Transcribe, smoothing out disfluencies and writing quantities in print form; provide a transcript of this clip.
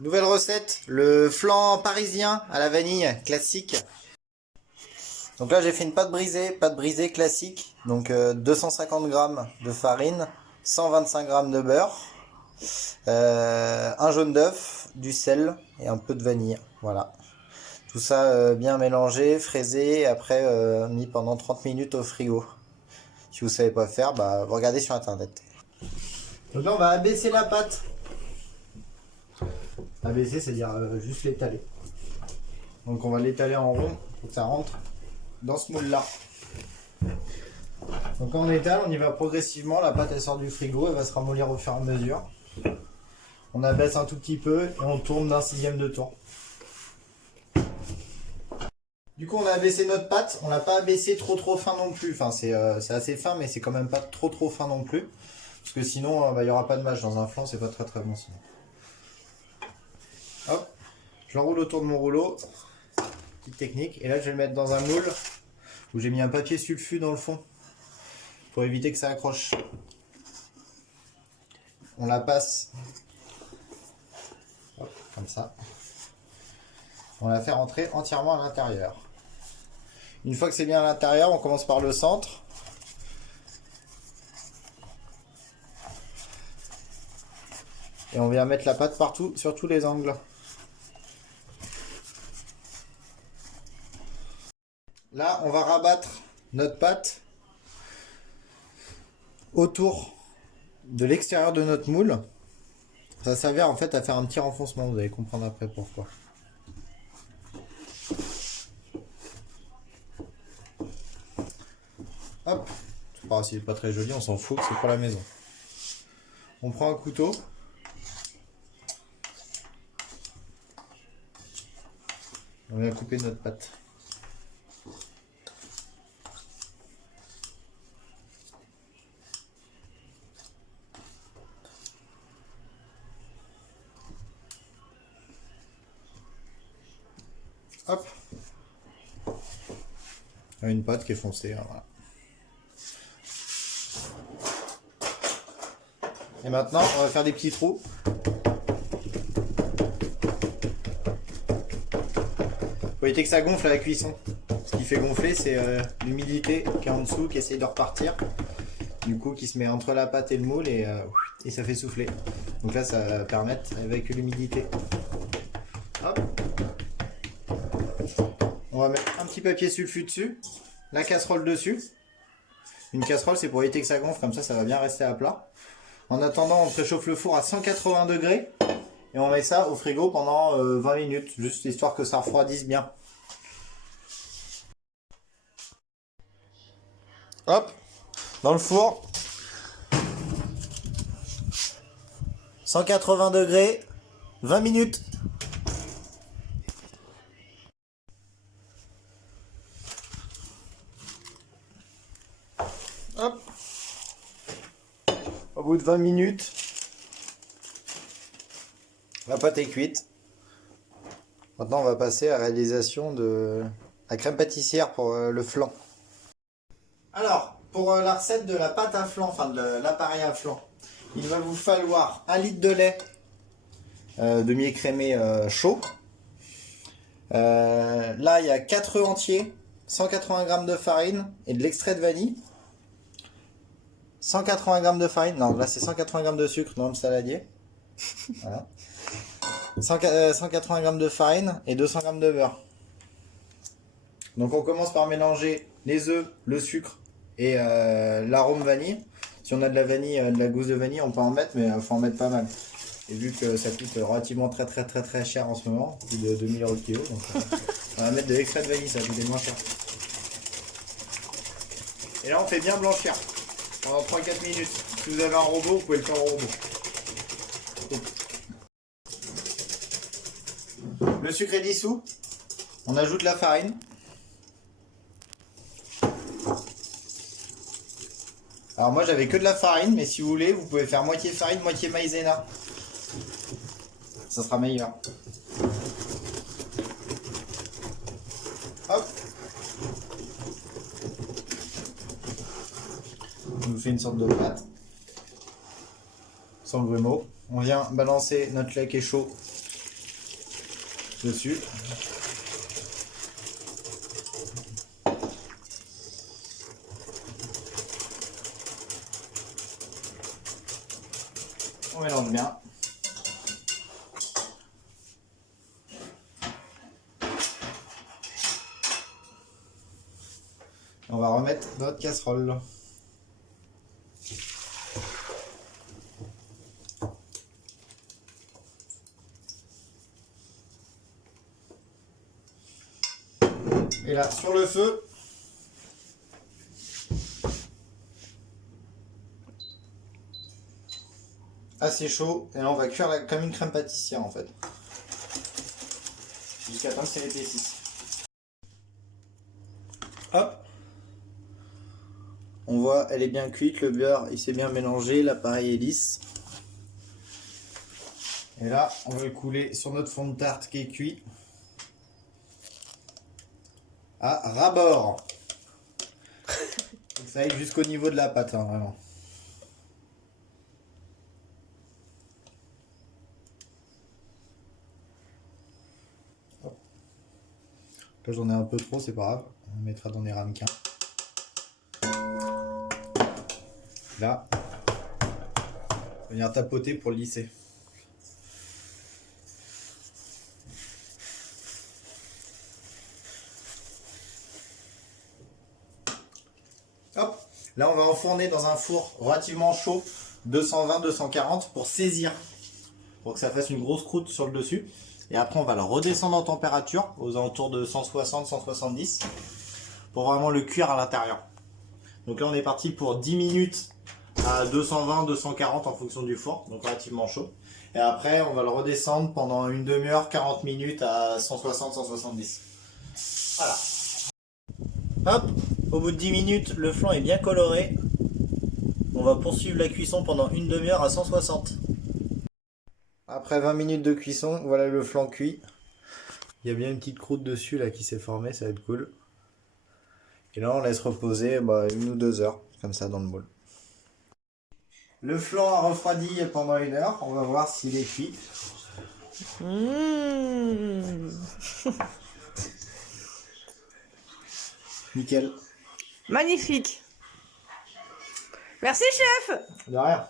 Nouvelle recette, le flan parisien à la vanille classique. Donc là j'ai fait une pâte brisée classique. Donc 250 grammes de farine, 125 grammes de beurre, un jaune d'œuf, du sel et un peu de vanille. Voilà. Tout ça bien mélangé, fraisé, et après mis pendant 30 minutes au frigo. Si vous savez pas faire, bah vous regardez sur internet. Donc là on va abaisser la pâte. Abaisser, c'est-à-dire juste l'étaler. Donc on va l'étaler en rond pour que ça rentre dans ce moule là. Donc quand on étale, on y va progressivement, la pâte elle sort du frigo, elle va se ramollir au fur et à mesure. On abaisse un tout petit peu et on tourne d'un sixième de tour. Du coup on a abaissé notre pâte, on l'a pas abaissé trop fin non plus, enfin c'est assez fin mais c'est quand même pas trop fin non plus. Parce que sinon il n'y aura pas de mâche dans un flan, c'est pas très bon sinon. Hop, je l'enroule autour de mon rouleau, petite technique, et là je vais le mettre dans un moule où j'ai mis un papier sulfu dans le fond pour éviter que ça accroche. On la passe hop, comme ça. On la fait rentrer entièrement à l'intérieur. Une fois que c'est bien à l'intérieur, on commence par le centre. Et on vient mettre la pâte partout, sur tous les angles. Là, on va rabattre notre pâte autour de l'extérieur de notre moule. Ça s'avère en fait à faire un petit renfoncement, vous allez comprendre après pourquoi. Hop, c'est pas grave, s'il n'est pas très joli, on s'en fout, c'est pour la maison. On prend un couteau. On vient couper notre pâte. Hop. Une pâte qui est foncée, hein, voilà. Et maintenant, on va faire des petits trous. Faut éviter que ça gonfle à la cuisson. Ce qui fait gonfler, c'est l'humidité qui est en dessous, qui essaye de repartir. Du coup, qui se met entre la pâte et le moule et ça fait souffler. Donc là, ça va permettre avec l'humidité. Hop. On va mettre un petit papier sulfu dessus, la casserole dessus. Une casserole, c'est pour éviter que ça gonfle, comme ça va bien rester à plat. En attendant, on préchauffe le four à 180 degrés et on met ça au frigo pendant 20 minutes, juste histoire que ça refroidisse bien. Hop, dans le four, 180 degrés, 20 minutes. Hop. Au bout de 20 minutes, la pâte est cuite. Maintenant, on va passer à la réalisation de la crème pâtissière pour le flan. Alors, pour la recette de la pâte à flan, enfin de l'appareil à flan, il va vous falloir 1 litre de lait demi-écrémé chaud. Là, il y a 4 œufs entiers, 180 g de farine et de l'extrait de vanille. 180 g de farine, non, là c'est 180 g de sucre, non, le saladier. Voilà. 180 g de farine et 200 g de beurre. Donc on commence par mélanger les œufs, le sucre et l'arôme vanille. Si on a de la vanille, de la gousse de vanille, on peut en mettre, mais il faut en mettre pas mal. Et vu que ça coûte relativement très cher en ce moment, plus de 2000 € le kilo, donc on va mettre de l'extrait de vanille, ça va coûter moins cher. Et là on fait bien blanchir pendant 3-4 minutes. Si vous avez un robot, vous pouvez le faire au robot. Le sucre est dissous, on ajoute la farine. Alors moi j'avais que de la farine, mais si vous voulez, vous pouvez faire moitié farine, moitié maïzena. Ça sera meilleur. Hop. On nous fait une sorte de pâte. Sans le grumeau. On vient balancer notre lait qui est chaud dessus. On mélange bien. On va remettre notre casserole. Et là, sur le feu, assez chaud. Et là, on va cuire comme une crème pâtissière en fait. Jusqu'à temps que ça épaississe. Hop. On voit, elle est bien cuite, le beurre il s'est bien mélangé, l'appareil est lisse. Et là, on va le couler sur notre fond de tarte qui est cuit. À ras-bord. Ça aille jusqu'au niveau de la pâte, hein, vraiment. Là, j'en ai un peu trop, c'est pas grave. On mettra dans les ramequins. Là, on va venir tapoter pour le lisser. Hop, là on va enfourner dans un four relativement chaud, 220-240 pour saisir, pour que ça fasse une grosse croûte sur le dessus. Et après on va le redescendre en température aux alentours de 160-170 pour vraiment le cuire à l'intérieur. Donc là on est parti pour 10 minutes à 220-240 en fonction du four, donc relativement chaud. Et après on va le redescendre pendant une demi-heure, 40 minutes à 160-170. Voilà. Hop, au bout de 10 minutes, le flan est bien coloré. On va poursuivre la cuisson pendant une demi-heure à 160. Après 20 minutes de cuisson, voilà le flan cuit. Il y a bien une petite croûte dessus là qui s'est formée, ça va être cool. Et là on laisse reposer 1 ou 2 heures, comme ça dans le bol. Le flan a refroidi pendant 1 heure, on va voir s'il est cuit. Nickel. Magnifique. Merci chef. De rien.